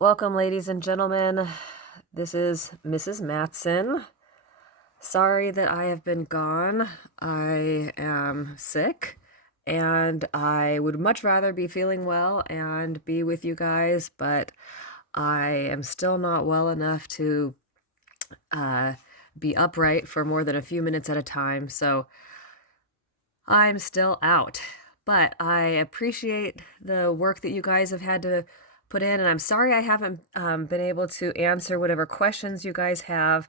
Welcome, ladies and gentlemen. This is Mrs. Matson. Sorry that I have been gone. I am sick, and I would much rather be feeling well and be with you guys, but I am still not well enough to be upright for more than a few minutes at a time, so I'm still out. But I appreciate the work that you guys have had to put in, and I'm sorry I haven't been able to answer whatever questions you guys have.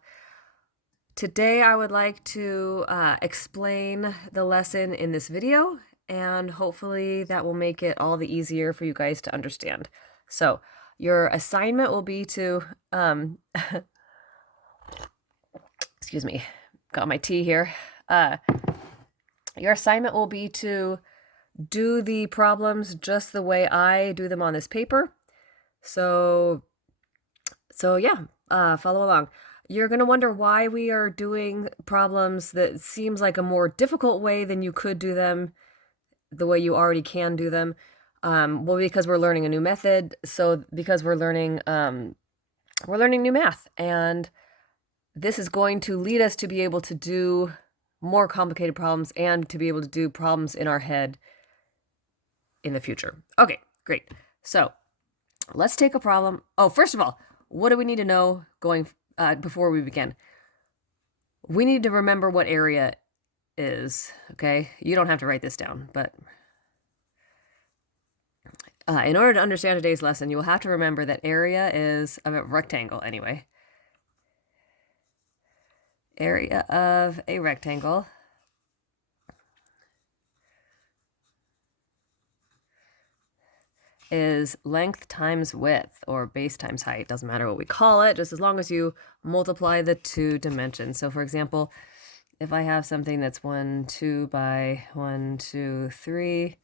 Today I would like to explain the lesson in this video, and hopefully that will make it all the easier for you guys to understand. So your assignment will be to, excuse me, got my tea here. Your assignment will be to do the problems just the way I do them on this paper. So yeah, follow along. You're going to wonder why we are doing problems that seems like a more difficult way than you could do them the way you already can do them. Well, because we're learning a new method. So because we're learning new math, and this is going to lead us to be able to do more complicated problems and to be able to do problems in our head in the future. Okay, great. So let's take a problem. Oh, first of all, what do we need to know before we begin? We need to remember what area is, okay? You don't have to write this down, but in order to understand today's lesson, you will have to remember that area is a rectangle anyway. Area of a rectangle is length times width, or base times height. Doesn't matter what we call it, just as long as you multiply the two dimensions. So for example, if I have something that's 1, 2 by 1, 2, 3,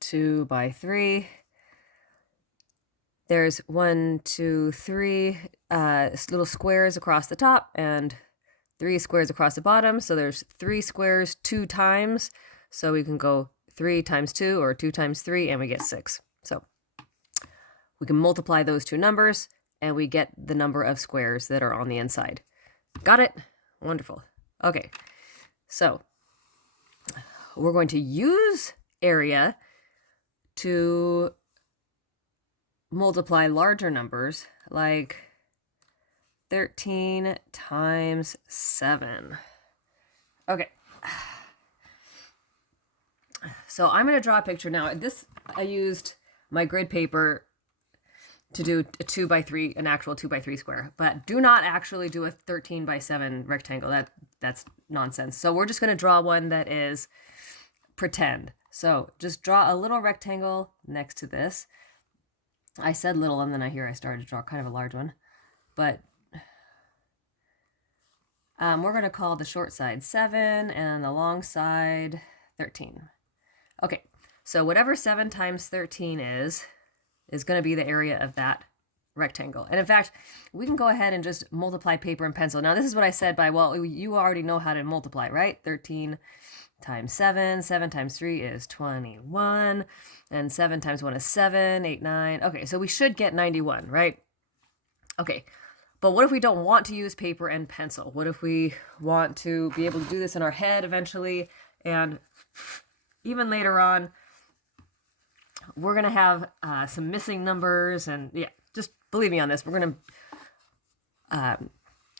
2 by 3, there's 1, 2, 3 little squares across the top and 3 squares across the bottom. So there's 3 squares 2 times. So we can go 3 times 2 or 2 times 3 and we get 6. So we can multiply those two numbers and we get the number of squares that are on the inside. Got it? Wonderful. Okay, so we're going to use area to multiply larger numbers like 13 times 7. Okay. So I'm going to draw a picture now. I used my grid paper to do a 2 by 3, an actual 2 by 3 square, but do not actually do a 13 by 7 rectangle. That's nonsense. So we're just going to draw one that is pretend. So just draw a little rectangle next to this. I said little, and then I started to draw kind of a large one, but we're going to call the short side 7 and the long side 13. Okay, so whatever 7 times 13 is going to be the area of that rectangle. And in fact, we can go ahead and just multiply paper and pencil. Now, this is what I said by, well, you already know how to multiply, right? 13 times 7, 7 times 3 is 21, and 7 times 1 is 7, 8, 9. Okay, so we should get 91, right? Okay, but what if we don't want to use paper and pencil? What if we want to be able to do this in our head eventually, and even later on, we're going to have some missing numbers, and yeah, just believe me on this. We're going to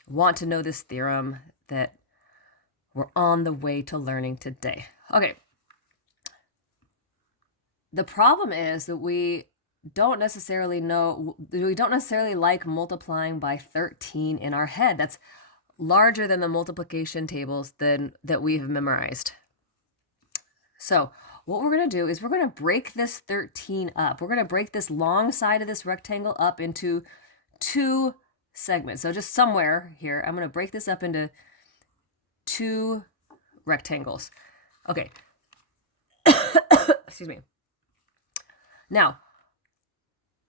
want to know this theorem that we're on the way to learning today. Okay. The problem is that we don't necessarily like multiplying by 13 in our head. That's larger than the multiplication tables that we've memorized. So what we're going to do is we're going to break this 13 up. We're going to break this long side of this rectangle up into 2 segments. So just somewhere here, I'm going to break this up into 2 rectangles. Okay. Excuse me. Now,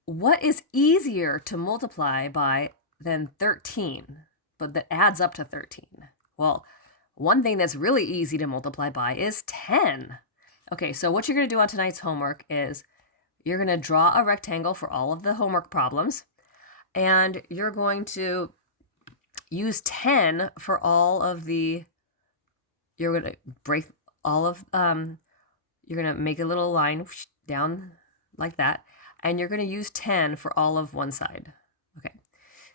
what is easier to multiply by than 13, but that adds up to 13? Well, one thing that's really easy to multiply by is 10. Okay, so what you're going to do on tonight's homework is you're going to draw a rectangle for all of the homework problems, and you're going to use 10 for all of the, you're going to break all of, you're going to make a little line down like that, and you're going to use 10 for all of one side. Okay.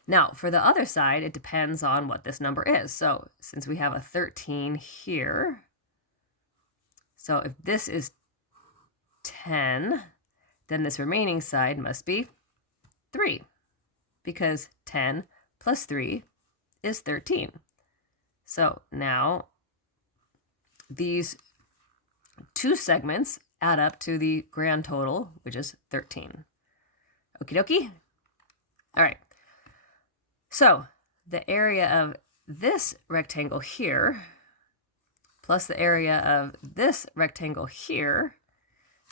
Now, for the other side, it depends on what this number is. So since we have a 13 here, so if this is 10, then this remaining side must be 3, because 10 plus 3 is 13. So now these two segments add up to the grand total, which is 13. Okie dokie? All right. So the area of this rectangle here plus the area of this rectangle here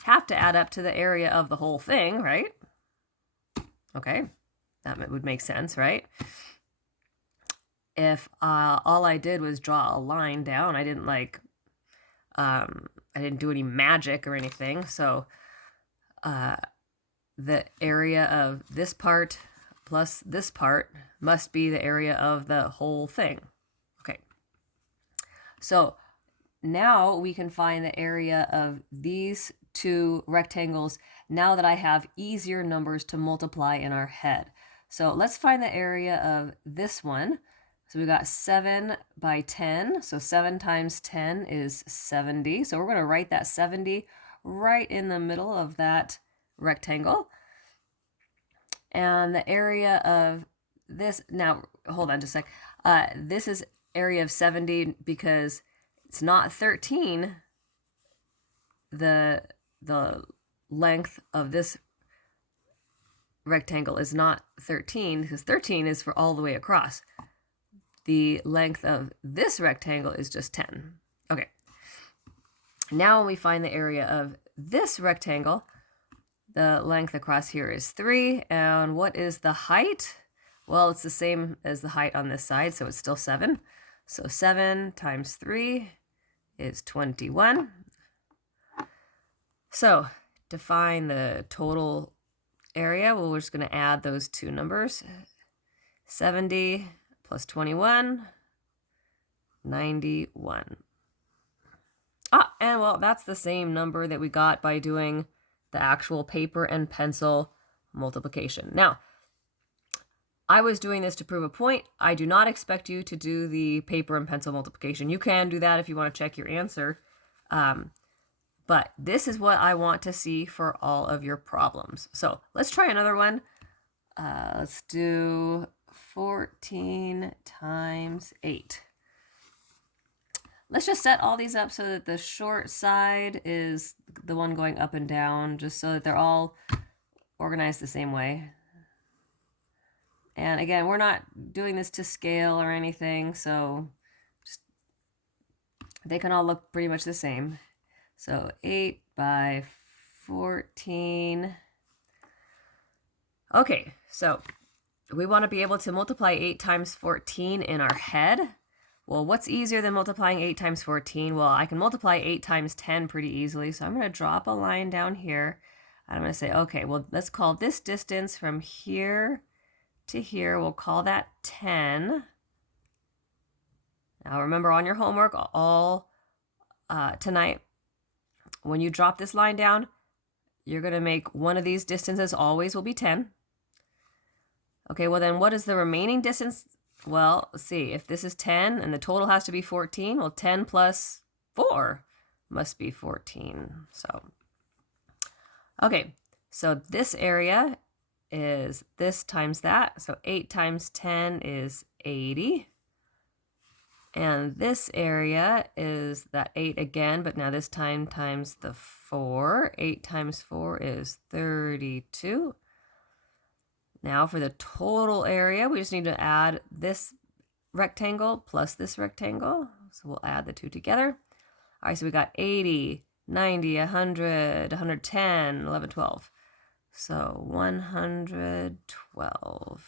have to add up to the area of the whole thing, right? Okay, that would make sense, right? If all I did was draw a line down, I didn't I didn't do any magic or anything, so the area of this part plus this part must be the area of the whole thing. Okay, so now we can find the area of these two rectangles now that I have easier numbers to multiply in our head. So let's find the area of this one. So we got 7 by 10. So 7 times 10 is 70. So we're going to write that 70 right in the middle of that rectangle. And the area of this, now hold on just a sec. This is area of 70 because it's not 13. The length of this rectangle is not 13 because 13 is for all the way across. The length of this rectangle is just 10. Okay. Now when we find the area of this rectangle, the length across here is 3. And what is the height? Well, it's the same as the height on this side, so it's still 7. So 7 times 3 is 21. So to find the total area, well, we're just going to add those two numbers. 70 plus 21, 91. And well, that's the same number that we got by doing the actual paper and pencil multiplication. Now, I was doing this to prove a point. I do not expect you to do the paper and pencil multiplication. You can do that if you want to check your answer. But this is what I want to see for all of your problems. So let's try another one. Let's do 14 times 8. Let's just set all these up so that the short side is the one going up and down, just so that they're all organized the same way. And again, we're not doing this to scale or anything, so just, they can all look pretty much the same. So 8 by 14. Okay, so we want to be able to multiply 8 times 14 in our head. Well, what's easier than multiplying 8 times 14? Well, I can multiply 8 times 10 pretty easily. So I'm going to drop a line down here. I'm going to say, okay, well, let's call this distance from here to here. We'll call that 10. Now, remember on your homework all tonight, when you drop this line down, you're going to make one of these distances always will be 10. Okay, well then what is the remaining distance? Well, let's see, if this is 10 and the total has to be 14, well 10 plus 4 must be 14. So, okay, so this area is this times that. So 8 times 10 is 80. And this area is that 8 again, but now this time times the 4. 8 times 4 is 32. Now for the total area, we just need to add this rectangle plus this rectangle. So we'll add the two together. All right, so we got 80, 90, 100, 110, 11, 12. So 112.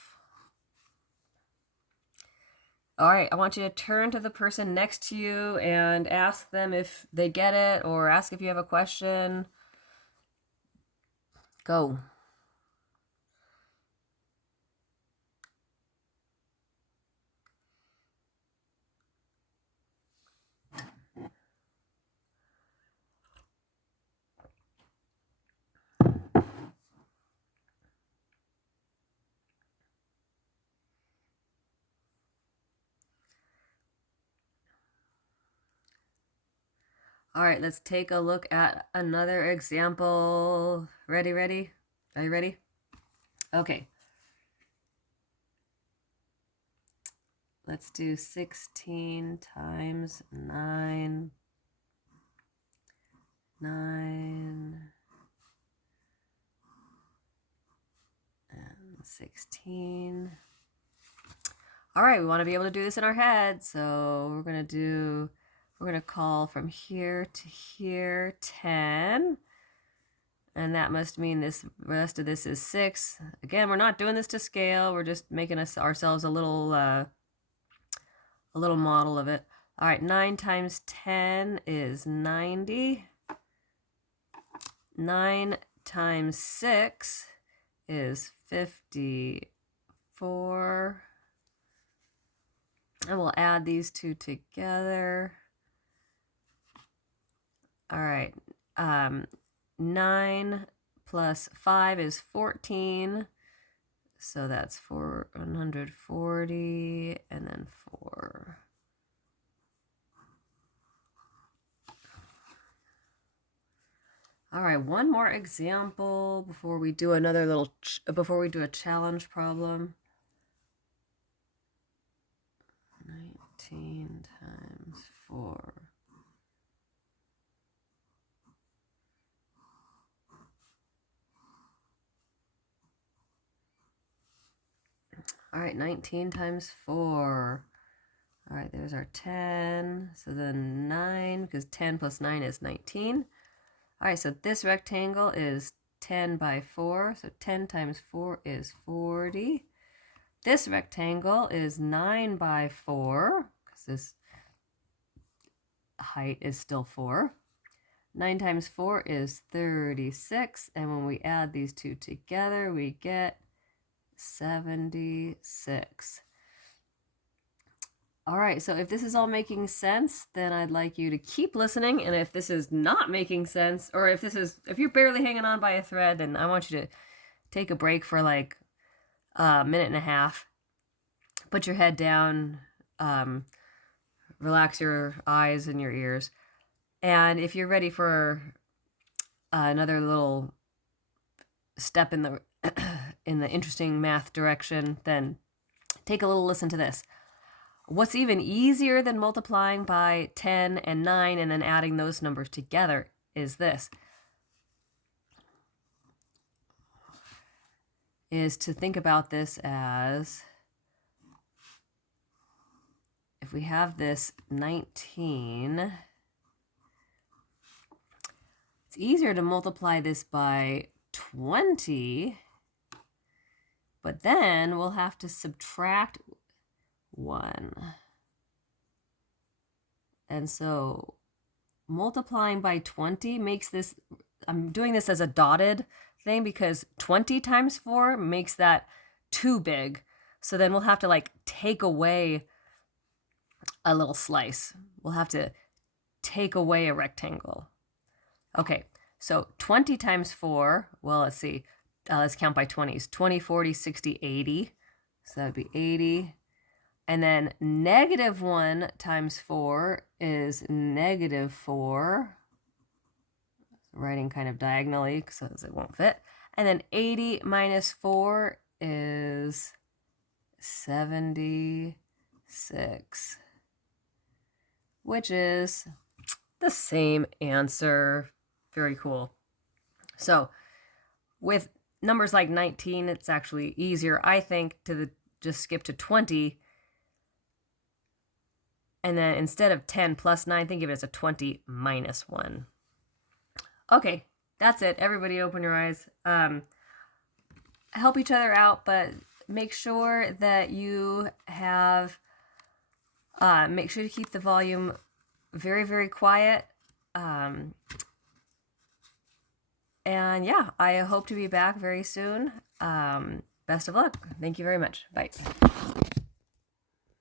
All right, I want you to turn to the person next to you and ask them if they get it or ask if you have a question. Go. All right, let's take a look at another example. Ready? Are you ready? Okay. Let's do 16 times 9. 9 and 16. All right, we want to be able to do this in our head, so we're going to call from here to here 10. And that must mean this rest of this is 6. Again, we're not doing this to scale. We're just making ourselves a little model of it. All right, 9 times 10 is 90. 9 times 6 is 54. And we'll add these two together. All right. 9 plus 5 is 14. So that's 140 and then 4. All right, one more example before we do another before we do a challenge problem. 19 times 4. All right, 19 times 4. All right, there's our 10. So then 9, because 10 plus 9 is 19. All right, so this rectangle is 10 by 4. So 10 times 4 is 40. This rectangle is 9 by 4, because this height is still 4. 9 times 4 is 36. And when we add these two together, we get 76. All right, so if this is all making sense, then I'd like you to keep listening. And if this is not making sense, or if you're barely hanging on by a thread, then I want you to take a break for like a minute and a half. Put your head down, relax your eyes and your ears. And if you're ready for another little step in the interesting math direction, then take a little listen to this. What's even easier than multiplying by 10 and 9 and then adding those numbers together is this. Is to think about this as, if we have this 19, it's easier to multiply this by 20, but then we'll have to subtract 1. And so multiplying by 20 makes this, I'm doing this as a dotted thing because 20 times 4 makes that too big. So then we'll have to like take away a little slice. We'll have to take away a rectangle. Okay, so 20 times 4, well, let's see. Let's count by 20s. 20, 40, 60, 80. So that would be 80. And then -1 times 4 is -4. Writing kind of diagonally so it won't fit. And then 80 minus 4 is 76, which is the same answer. Very cool. So with numbers like 19, it's actually easier, I think, to just skip to 20. And then instead of 10 plus 9, think of it as a 20 minus 1. Okay, that's it. Everybody open your eyes. Help each other out, but make sure that you have, make sure to keep the volume very, very quiet. And yeah, I hope to be back very soon. Best of luck. Thank you very much. Bye.